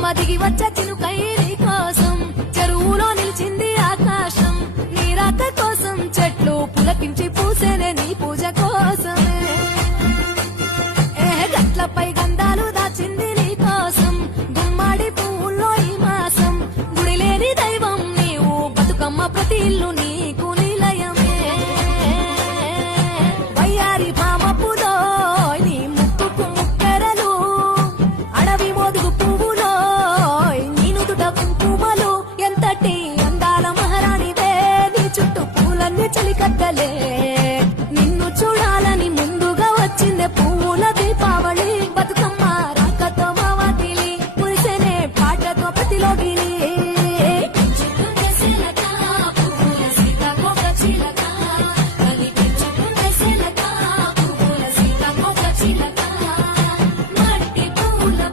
అమ్మ దిగి వచ్చే చినుకై నీ కోసం చెరువులో నిలిచింది ఆకాశం నీ రాక కోసం చెట్లు పులకించి పూసేనే